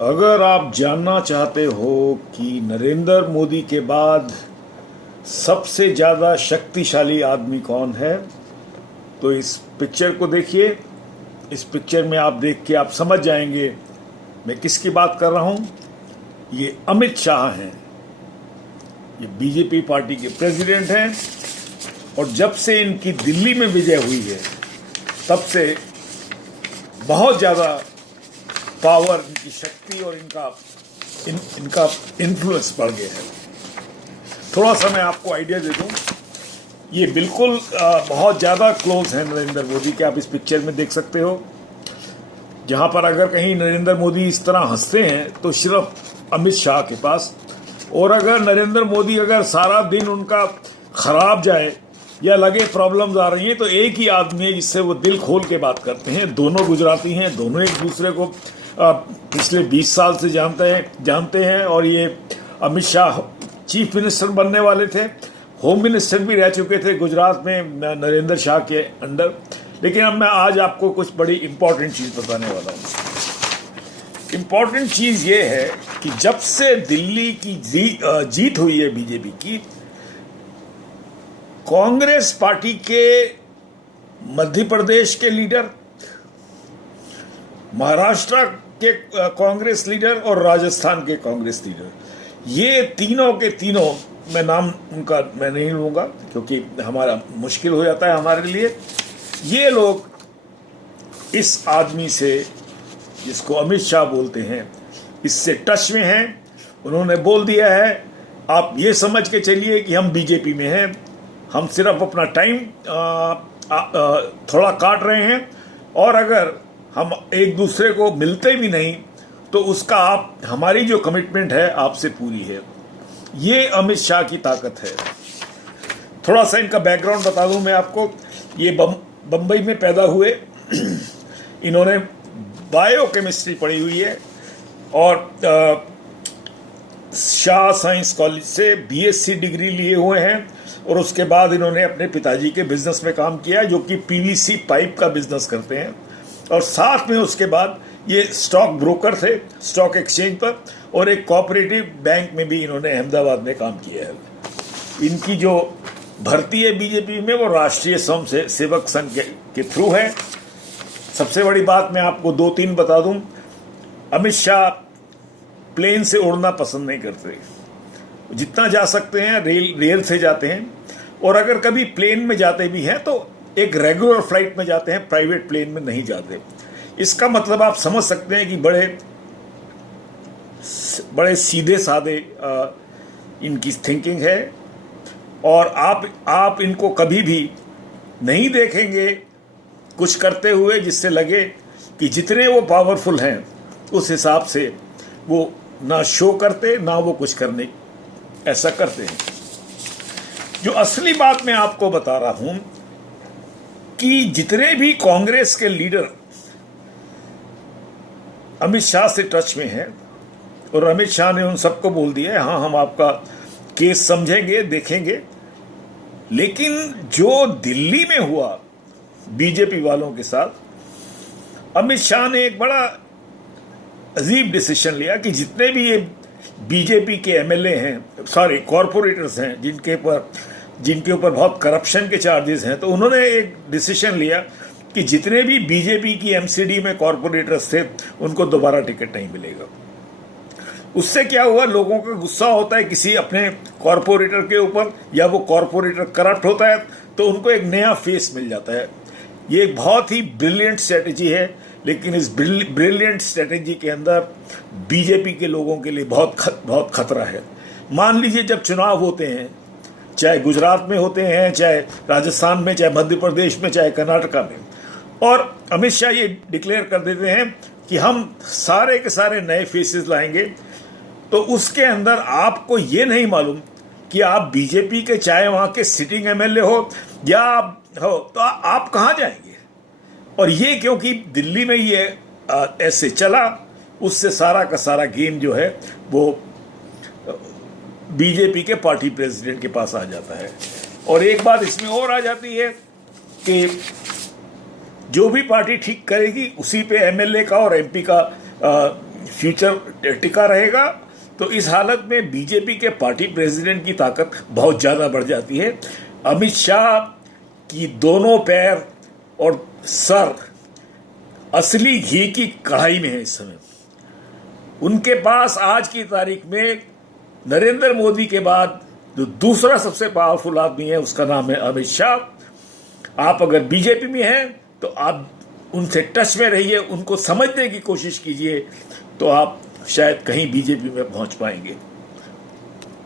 अगर आप जानना चाहते हो कि नरेंद्र मोदी के बाद सबसे ज़्यादा शक्तिशाली आदमी कौन है, तो इस पिक्चर को देखिए। इस पिक्चर में आप देख के आप समझ जाएंगे मैं किसकी बात कर रहा हूँ। ये अमित शाह हैं। ये बीजेपी पार्टी के प्रेसिडेंट हैं और जब से इनकी दिल्ली में विजय हुई है तब से बहुत ज़्यादा पावर, इनकी शक्ति और इनका इन्फ्लुएंस बढ़ गया है। थोड़ा सा मैं आपको आइडिया दे दूं, ये बिल्कुल बहुत ज़्यादा क्लोज है नरेंद्र मोदी के। आप इस पिक्चर में देख सकते हो। जहाँ पर अगर कहीं नरेंद्र मोदी इस तरह हंसते हैं तो सिर्फ अमित शाह के पास, और अगर नरेंद्र मोदी अगर सारा दिन उनका खराब जाए या लगे प्रॉब्लम्स आ रही हैं तो एक ही आदमी है जिससे वो दिल खोल के बात करते हैं। दोनों गुजराती हैं, दोनों एक दूसरे को पिछले 20 साल से जानते हैं। और ये अमित शाह चीफ मिनिस्टर बनने वाले थे, होम मिनिस्टर भी रह चुके थे गुजरात में नरेंद्र शाह के अंडर। लेकिन अब मैं आज आपको कुछ बड़ी इंपॉर्टेंट चीज़ बताने वाला हूँ। इम्पॉर्टेंट चीज़ ये है कि जब से दिल्ली की जीत हुई है बीजेपी की, कांग्रेस पार्टी के मध्य प्रदेश के लीडर, महाराष्ट्र के कांग्रेस लीडर और राजस्थान के कांग्रेस लीडर, ये तीनों के तीनों, मैं नाम उनका मैं नहीं लूँगा क्योंकि हमारा मुश्किल हो जाता है हमारे लिए। ये लोग इस आदमी से, जिसको अमित शाह बोलते हैं, इससे टच में हैं। उन्होंने बोल दिया है, आप ये समझ के चलिए कि हम बीजेपी में हैं, हम सिर्फ अपना टाइम थोड़ा काट रहे हैं, और अगर हम एक दूसरे को मिलते भी नहीं तो उसका हमारी जो कमिटमेंट है आपसे पूरी है। ये अमित शाह की ताकत है। थोड़ा सा इनका बैकग्राउंड बता दूं मैं आपको। ये बम्बई में पैदा हुए। इन्होंने बायोकेमिस्ट्री पढ़ी हुई है और शाह साइंस कॉलेज से बीएससी डिग्री लिए हुए हैं। और उसके बाद इन्होंने अपने पिताजी के बिजनेस में काम किया जो कि पीवीसी पाइप का बिजनेस करते हैं। और साथ में उसके बाद ये स्टॉक ब्रोकर थे स्टॉक एक्सचेंज पर, और एक कोऑपरेटिव बैंक में भी इन्होंने अहमदाबाद में काम किया है। इनकी जो भर्ती है बीजेपी में वो राष्ट्रीय स्वयं सेवक संघ के थ्रू है। सबसे बड़ी बात मैं आपको 2-3 बता दूं। अमित शाह प्लेन से उड़ना पसंद नहीं करते, जितना जा सकते हैं रेल से जाते हैं, और अगर कभी प्लेन में जाते भी हैं तो एक रेगुलर फ्लाइट में जाते हैं, प्राइवेट प्लेन में नहीं जाते। इसका मतलब आप समझ सकते हैं कि बड़े सीधे साधे इनकी थिंकिंग है। और आप इनको कभी भी नहीं देखेंगे कुछ करते हुए जिससे लगे कि जितने वो पावरफुल हैं उस हिसाब से वो ना शो करते, ना वो कुछ करने ऐसा करते हैं। जो असली बात मैं आपको बता रहा हूं कि जितने भी कांग्रेस के लीडर अमित शाह से टच में हैं, और अमित शाह ने उन सबको बोल दिया है, हाँ हम आपका केस समझेंगे, देखेंगे। लेकिन जो दिल्ली में हुआ बीजेपी वालों के साथ, अमित शाह ने एक बड़ा अजीब डिसीजन लिया कि जितने भी ये बीजेपी के एमएलए हैं, सॉरी कॉरपोरेटर्स हैं, जिनके ऊपर बहुत करप्शन के चार्जेस हैं, तो उन्होंने एक डिसीजन लिया कि जितने भी बीजेपी की एमसीडी में कॉरपोरेटर्स थे उनको दोबारा टिकट नहीं मिलेगा। उससे क्या हुआ, लोगों का गुस्सा होता है किसी अपने कॉरपोरेटर के ऊपर, या वो कॉरपोरेटर करप्ट होता है तो उनको एक नया फेस मिल जाता है। ये एक बहुत ही ब्रिलियंट स्ट्रेटेजी है, लेकिन इस ब्रिलियंट स्ट्रेटेजी के अंदर बीजेपी के लोगों के लिए बहुत खतरा है। मान लीजिए जब चुनाव होते हैं, चाहे गुजरात में होते हैं, चाहे राजस्थान में, चाहे मध्य प्रदेश में, चाहे कर्नाटका में, और अमित शाह ये डिक्लेयर कर देते हैं कि हम सारे के सारे नए फेसेस लाएंगे, तो उसके अंदर आपको ये नहीं मालूम कि आप बीजेपी के, चाहे वहाँ के सिटिंग एमएलए हो या आप हो, तो आप कहाँ जाएंगे। और ये क्योंकि दिल्ली में ये ऐसे चला, उससे सारा का सारा गेम जो है वो बीजेपी के पार्टी प्रेसिडेंट के पास आ जाता है। और एक बात इसमें और आ जाती है कि जो भी पार्टी ठीक करेगी उसी पे एमएलए का और एमपी का फ्यूचर टिका रहेगा। तो इस हालत में बीजेपी के पार्टी प्रेसिडेंट की ताकत बहुत ज़्यादा बढ़ जाती है। अमित शाह की दोनों पैर और सर असली घी की कढ़ाई में है इस समय। उनके पास आज की तारीख में नरेंद्र मोदी के बाद जो दूसरा सबसे पावरफुल आदमी है उसका नाम है अमित शाह। आप अगर बीजेपी में हैं तो आप उनसे टच में रहिए, उनको समझने की कोशिश कीजिए, तो आप शायद कहीं बीजेपी में पहुंच पाएंगे।